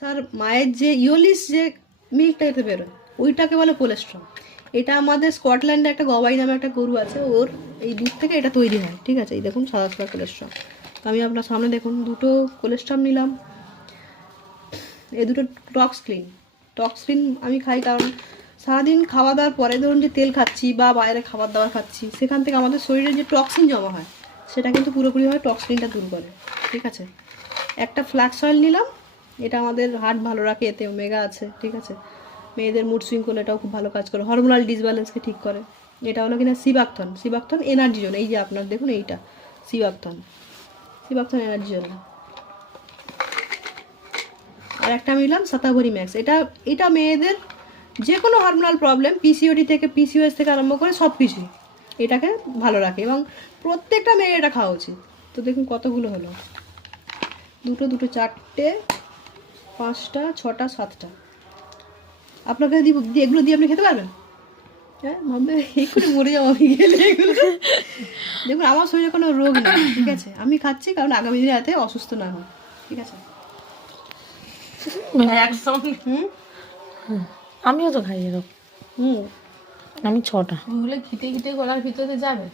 তার মায়ের যে ইওলিস যে মিল্কটা এতে বেরোয় ওইটাকে বলে কোলেস্ট্রল। এটা আমাদের স্কটল্যান্ডে একটা গবাই নামে একটা গরু আছে, ওর এই দুধ থেকে এটা তৈরি হয়, ঠিক আছে। এই দেখুন সাদা সাদা কোলেস্ট্রল। তো আমি আপনার সামনে দেখুন দুটো কোলেস্ট্রল নিলাম। এই দুটো টক্স ক্লিন আমি খাই, কারণ সারাদিন খাওয়া দাওয়ার পরে ধরুন যে তেল খাচ্ছি বা বাইরে খাবার দাবার খাচ্ছি, সেখান থেকে আমাদের শরীরে যে টক্সিন জমা হয় সেটা কিন্তু পুরোপুরিভাবে টক্সিনটা দূর করে, ঠিক আছে। একটা ফ্ল্যাক্স অয়েল নিলাম, এটা আমাদের হার্ট ভালো রাখে, এতে ওমেগা আছে, ঠিক আছে। মেয়েদের মুড সুইং করলে এটাও খুব ভালো কাজ করে, হরমোনাল ডিসব্যালেন্সকে ঠিক করে। এটা হলো কিনা সিবাকথন এনার্জি জন্য। এই যে আপনার দেখুন এইটা সিবাকথন এনার্জি জন্য। আর একটা আমি নিলাম শতাবরী ম্যাক্স। এটা মেয়েদের যে কোনো হরমোনাল প্রবলেম, পিসিওডি থেকে পিসিওএস থেকে আরম্ভ করে সব কিছুই এটাকে ভালো রাখে, এবং প্রত্যেকটা মেয়ের এটা খাওয়া উচিত। তো দেখুন কতগুলো হলো, দুটো দুটো, চারটে, 5টা, 6টা, 7টা। আপনাকে এগুলো দিয়ে আপনি খেতে পারবেন? হ্যাঁ, ভাববে এই করে মরে যাবো আমি গেলে এগুলো। দেখুন আমার শরীরে কোনো রোগ নেই, ঠিক আছে। আমি খাচ্ছি কারণ আগামী দিনে যাতে অসুস্থ না হয়, ঠিক আছে। একসঙ্গে আমিও তো খাই এরকম। হুম, আমি 6টা। ওগুলো ঘিটে ঘিটে গলার ভিতরে যাবে।